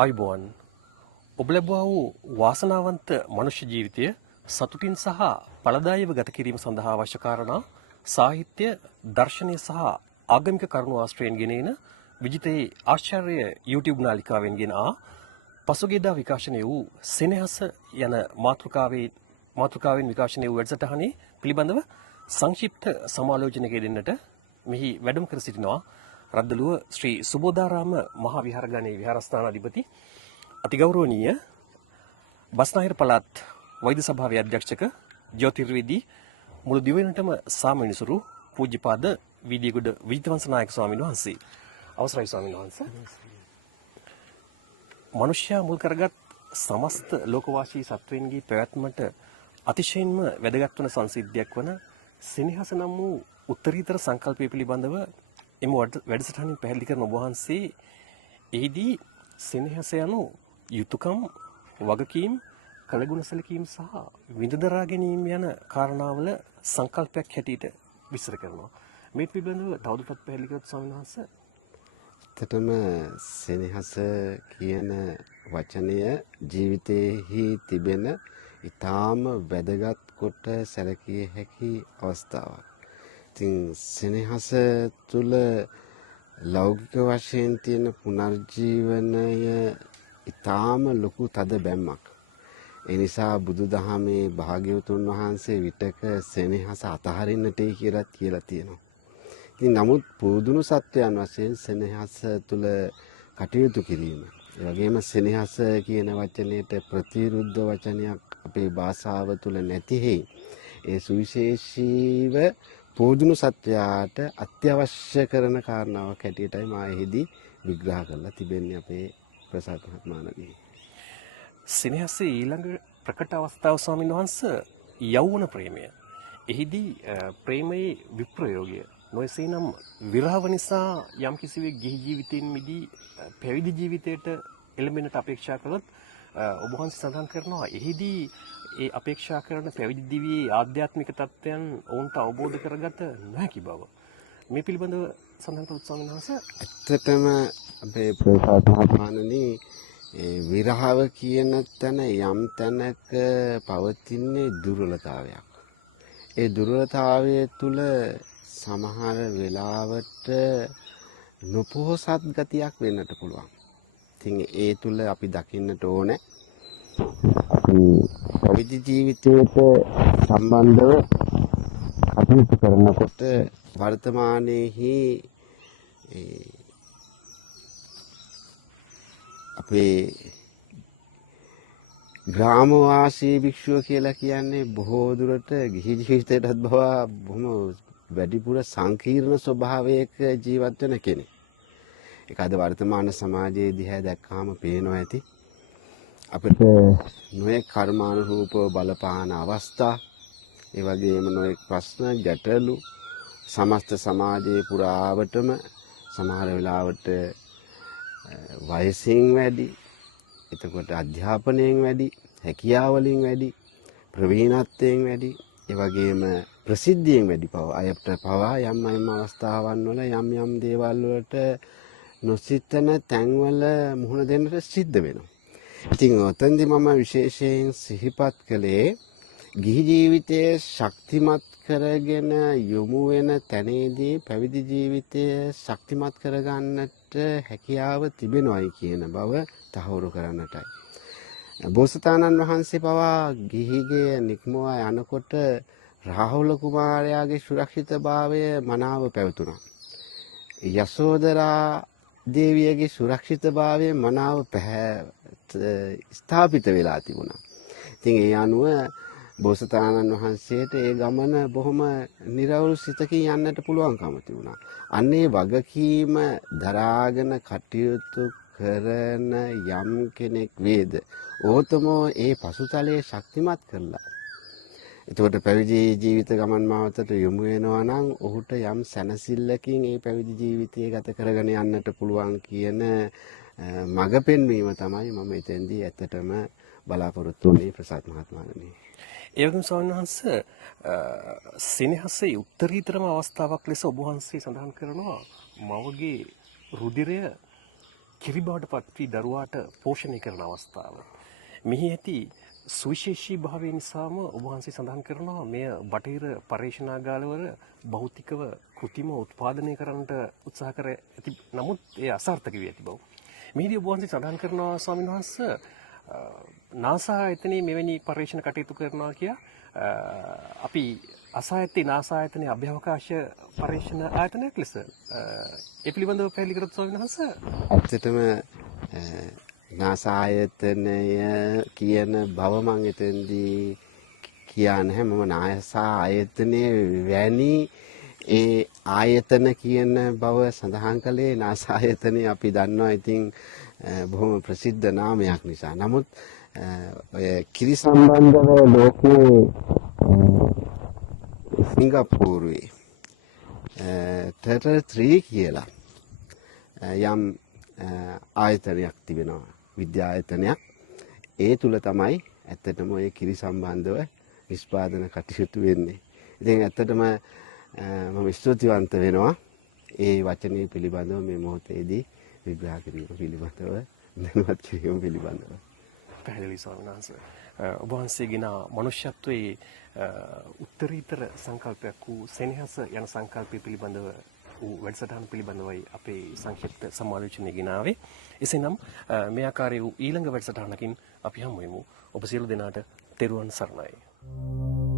ආයුබෝවන් ඔබ ලැබුවා වූ වාසනාවන්ත මනුෂ්‍ය ජීවිතය සතුටින් සහ ඵලදායීව ගත කිරීම සඳහා අවශ්‍ය කාරණා සාහිත්‍ය දර්ශනය සහ ආගමික කරුණු ආශ්‍රයෙන් ගෙනෙන විජිතේ ආශ්චර්ය YouTube නාලිකාවෙන් ගෙන පසුගියදා විකාශනය වූ සෙනෙහස යන මාතෘකාවෙන් විකාශනය වූ වැඩසටහනේ පිළිබඳව සංක්ෂිප්ත සමාලෝචනයක දෙන්නට මෙහි වැඩම කර සිටිනවා රද්දලුව ශ්‍රී සුබෝධාරාම මහා විහාරගණයේ විහාරස්ථානාධිපති අතිගෞරවනීය බස්නාහිර පළාත් වෛද්‍ය සභාවේ අධ්‍යක්ෂක ජ්‍යොතිර්වේදී මුළු දිවයිනටම සාමනිසුරු පූජ්‍යපාද වීදියගොඩ විජිතවංශ නායක ස්වාමීන් වහන්සේ. අවසරයි ස්වාමීන් වහන්සේ. මනුෂ්‍යයා මුල් කරගත් සමස්ත ලෝකවාසී සත්වයන්ගේ පැවැත්මට අතිශයින්ම වැදගත් වන සංසිද්ධියක් වන සෙනෙහස නම් වූ උත්තරීතර සංකල්පය පිළිබඳව එම වැඩසටහනින් පැහැදිලි කරන ඔබ වහන්සේ එහිදී සෙනෙහස යනු යුතුයකම් වගකීම් කලගුණ සැලකීම් සහ විඳදරා ගැනීම යන කාරණාවල සංකල්පයක් හැටියට විස්තර කරනවා. මේ පිළිබඳව තවදුරටත් පැහැදිලි කරත් ස්වාමීන් වහන්සේ. ඇත්තටම සෙනෙහස කියන වචනය ජීවිතයේහි තිබෙන ඊටාම වැදගත් කොට සැලකිය හැකි අවස්ථාවක්. ඉතින් සෙනෙහස තුළ ලෞකික වශයෙන් තියෙන පුනර්ජීවනය ඊටාම ලොකු තද බැම්මක්. ඒ නිසා බුදුදහමේ භාග්‍යවතුන් වහන්සේ විටක සෙනෙහස අතහරින්නටයි කියලා තියෙනවා. ඉතින් නමුත් පුදුණු සත්‍යයන් වශයෙන් සෙනෙහස තුළ කටයුතු කිරීම. ඒ වගේම සෙනෙහස කියන වචනයට ප්‍රතිවිරුද්ධ වචනයක් අපේ භාෂාව තුළ නැති හේයි. ඒ සුවිශේෂීව පුදුණු සත්‍යයට අත්‍යවශ්‍ය කරන කාරණාවක් හැටියටයි මා එහිදී විග්‍රහ කරලා තිබෙන්නේ අපේ ප්‍රසාද මහත්මයාණන්ගේ. සෙනෙහසේ ඊළඟ ප්‍රකට අවස්ථාව ස්වාමීන් වහන්සේ යෞවන ප්‍රේමය. එහිදී ප්‍රේමයේ විප්‍රයෝගය නොයසේනම් විරහව නිසා යම් කිසිවෙක් ගිහි ජීවිතයෙන් මිදී පැවිදි ජීවිතයට එළඹෙන්නට අපේක්ෂා කළොත් ඔබ වහන්සේ සඳහන් කරනවා එහිදී ඒ අපේක්ෂා කරන පැවිදි දිවියේ ආධ්‍යාත්මික තත්ත්වයන් ඔවුන්ට අවබෝධ කරගත නොහැකි බව. මේ පිළිබඳව සඳහන් කළොත් ස්වාමීන් වහන්සේ ඇත්තටම අපේ ප්‍රසාද මහත්මයාණනි විරහව කියන තැන යම් තැනක පවතින දුර්වලතාවයක්. ඒ දුර්වලතාවය තුළ සමහර වෙලාවට නොපොහසත් ගතියක් වෙන්නට පුළුවන්. ඉතින් ඒ තුළ අපි දකින්නට ඕනේ පැවිදි ජීවිතයට සම්බන්ධව කටයුතු කරනකොට වර්තමානයේහි අපේ ග්‍රාමවාසී භික්ෂුව කියලා කියන්නේ බොහෝ දුරට ගිහි ජීවිතයටත් බොහොම වැඩිපුර සංකීර්ණ ස්වභාවයක ජීවත් වෙන කෙනෙක්. ඒක අද වර්තමාන සමාජයේ දිහා දැක්කාම පේනවා ඇති. අපිට නොයෙක් කර්මානුරූපව බලපාන අවස්ථා, ඒ වගේම නොයෙක් ප්‍රශ්න ගැටලු සමස්ත සමාජයේ පුරාවටම සමහර වෙලාවට වයසින් වැඩි, එතකොට අධ්‍යාපනයෙන් වැඩි, හැකියාවලින් වැඩි, ප්‍රවීණත්වයෙන් වැඩි, ඒ වගේම ප්‍රසිද්ධියෙන් වැඩි අයට පවා යම් අවස්ථාවන් වල යම් දේවල් වලට නොසිතන තැන්වල මුහුණ දෙන්නට සිද්ධ වෙනවා. ඉතින් ඔතෙන්දී මම විශේෂයෙන් සිහිපත් කළේ ගිහි ජීවිතයේ ශක්තිමත් කරගෙන යොමු වෙන තැනේදී පැවිදි ජීවිතය ශක්තිමත් කරගන්නට හැකියාව තිබෙනවායි කියන බව තහවුරු කරන්නටයි. බෝසතාණන් වහන්සේ පවා ගිහිගේ නික්මවා යනකොට රාහුල කුමාරයාගේ සුරක්ෂිතභාවය මනාව පැවතුණා. යසෝදරා දේවියගේ සුරක්ෂිතභාවය මනාව ස්ථාපිත වෙලා තිබුණා. ඉතින් ඒ අනුව බෝසතාණන් වහන්සේට ඒ ගමන බොහොම නිර්වෘල් සිතකින් යන්නට පුළුවන්කම තිබුණා. අන්නේ වගකීම දරාගෙන කටයුතු කරන යම් කෙනෙක් වේද ඕතමෝ ඒ පසුතලයේ ශක්තිමත් කරලා. එතකොට පැවිදි ජීවිත ගමන් මාවතට යොමු වෙනවා නම් ඔහුට යම් සැනසෙල්ලකින් ඒ පැවිදි ජීවිතය ගත කරගෙන යන්නට පුළුවන් කියන මඟ පෙන්වීම තමයි මම එතෙන්දී ඇත්තටම බලාපොරොත්තු වෙන්නේ ප්‍රසාද මහත්මයාණනි. ඒ වගේම ස්වාමීන් වහන්සේ සෙනෙහසේ උත්තරීතරම අවස්ථාවක් ලෙස ඔබ වහන්සේ සඳහන් කරනවා මවගේ රුධිරය කිරිබාට පත්වී දරුවාට පෝෂණය කරන අවස්ථාව. මෙහි ඇති සුවිශේෂී භාවය නිසාම ඔබ වහන්සේ සඳහන් කරනවා මෙය බටහිර පර්යේෂණාගාරවල භෞතිකව කෘතිම උත්පාදනය කරන්නට උත්සාහ කර ඇති නමුත් ඒ අසාර්ථක වී ඇති බව. මෙහිදී ඔබ වහන්සේ සඳහන් කරනවා ස්වාමීන් වහන්සේ නාසා ආයතනයේ මෙවැනි පර්යේෂණ කටයුතු කරනවා කියා අපි අසායත්තේ නාසා ආයතනයේ අභ්‍යවකාශ පර්යේෂණ ආයතනයක් ලෙස ඒ පිළිබඳව පැහැදිලි කරත් ස්වාමීන් වහන්සේ. ඇත්තටම නාසා ආයතනය කියන බව මම එතෙන්දී කියා නැහැ. මම නාසා ආයතනයේ වැනි ඒ ආයතන කියන බව සඳහන් කළේ නාසා ආයතනය අපි දන්නවා ඉතින් බොහොම ප්‍රසිද්ධ නාමයක් නිසා. නමුත් ඔය කිරි සම්බන්ධව ලෝකයේ සිංගප්පූරුවේ ටර්ටල් 3 කියලා යම් ආයතනයක් තිබෙනවා, විද්‍යායතනයක්. ඒ තුල තමයි ඇත්තටම ඔය කිරි සම්බන්ධව නිෂ්පාදන කටයුතු වෙන්නේ. ඉතින් ඇත්තටම මම ස්තුතිවන්ත වෙනවා ඒ වචනේ පිළිබඳව මේ මොහොතේදී විග්‍රහ කිරීම පිළිබඳව දැනුවත් කිරීම පිළිබඳව. පැහැදිලි ස්වාමීන් වහන්සේ. ඔබ වහන්සේගෙන මනුෂ්‍යත්වයේ උත්තරීතර සංකල්පයක් වූ සෙනෙහස යන සංකල්පය පිළිබඳව වූ වැඩසටහන පිළිබඳවයි අපේ සංක්ෂිප්ත සමාලෝචනය ගෙනාවේ. එසේනම් මේ ආකාරයේ වූ ඊළඟ වැඩසටහනකින් අපි හමු වෙමු. ඔබ සියලු දෙනාට තෙරුවන් සරණයි.